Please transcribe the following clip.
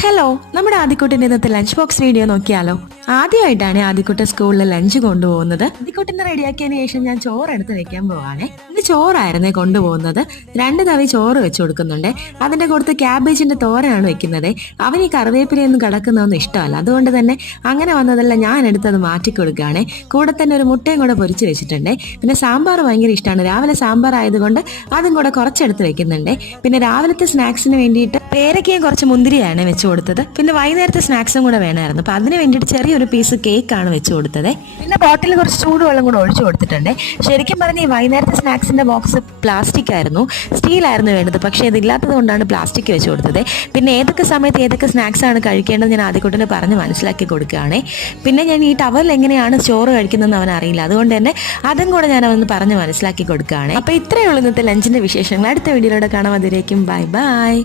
Hello, നമ്മുടെ ആദിക്കുട്ടിന്റെ ഇന്നത്തെ lunch box video നോക്കിയാലോ. ആദ്യമായിട്ടാണ് ആദിക്കുട്ടൻ സ്കൂളിൽ ലഞ്ച് കൊണ്ടുപോകുന്നത്. ആദിക്കുട്ടനെ റെഡിയാക്കിയതിന് ശേഷം ഞാൻ ചോറ് എടുത്ത് വെക്കാൻ പോവാണേ. ഇന്ന് ചോറായിരുന്നേ കൊണ്ടുപോകുന്നത്. 2 തവി ചോറ് വെച്ച് കൊടുക്കുന്നുണ്ട്. അതിന്റെ കൂട്ടത്ത് ക്യാബേജിന്റെ തോരനാണ് വെക്കുന്നത്. അവന് ഈ കറിവേപ്പിലയൊന്നും കിടക്കുന്നതൊന്നും ഇഷ്ടമല്ല. അതുകൊണ്ട് തന്നെ അങ്ങനെ വന്നതല്ല, ഞാൻ എടുത്തത് മാറ്റി കൊടുക്കുകയാണേ. കൂടെ തന്നെ ഒരു മുട്ടയും കൂടെ പൊരിച്ച് വെച്ചിട്ടുണ്ട്. പിന്നെ സാമ്പാർ ഭയങ്കര ഇഷ്ടമാണ്. രാവിലെ സാമ്പാർ ആയതുകൊണ്ട് അതും കൂടെ കുറച്ചെടുത്ത് വെക്കുന്നുണ്ട്. പിന്നെ രാവിലത്തെ സ്നാക്സിന് വേണ്ടിയിട്ട് പേരക്കയും കുറച്ച് മുന്തിരിയാണ് വെച്ച് കൊടുത്തത്. പിന്നെ വൈകുന്നേരത്തെ സ്നാക്സും കൂടെ വേണമായിരുന്നു. അപ്പൊ അതിന് വേണ്ടിയിട്ട് ചെറിയൊരു പീസ് കേക്കാണ് വെച്ച് കൊടുത്തത്. പിന്നെ ബോട്ടിൽ കുറച്ച് ചൂടുവെള്ളം കൂടെ ഒഴിച്ചു കൊടുത്തിട്ടുണ്ട്. ശരിക്കും പറഞ്ഞ ഈ വൈകുന്നേരത്തെ സ്നാക്സിന്റെ ബോക്സ് പ്ലാസ്റ്റിക് ആയിരുന്നു, സ്റ്റീലായിരുന്നു വേണ്ടത്. പക്ഷേ ഇതില്ലാത്തത് കൊണ്ടാണ് പ്ലാസ്റ്റിക് വെച്ച് കൊടുത്തത്. പിന്നെ ഏതൊക്കെ സമയത്ത് ഏതൊക്കെ സ്നാക്സ് ആണ് കഴിക്കേണ്ടത് ഞാൻ ആദ്യക്കൂട്ടിനെ പറഞ്ഞ് മനസ്സിലാക്കി കൊടുക്കുകയാണ്. പിന്നെ ഞാൻ ഈ ടവലിൽ എങ്ങനെയാണ് ചോറ് കഴിക്കുന്നതെന്ന് അവൻ അറിയില്ല. അതുകൊണ്ട് തന്നെ അതും കൂടെ ഞാൻ അവന് പറഞ്ഞ് മനസ്സിലാക്കി കൊടുക്കുകയാണ്. അപ്പൊ ഇത്രയേ ഉള്ളൂ ഇന്നത്തെ ലഞ്ചിന്റെ വിശേഷങ്ങൾ. അടുത്ത വീഡിയോയിലൂടെ കാണാം. അതിലേക്കും ബൈ ബൈ.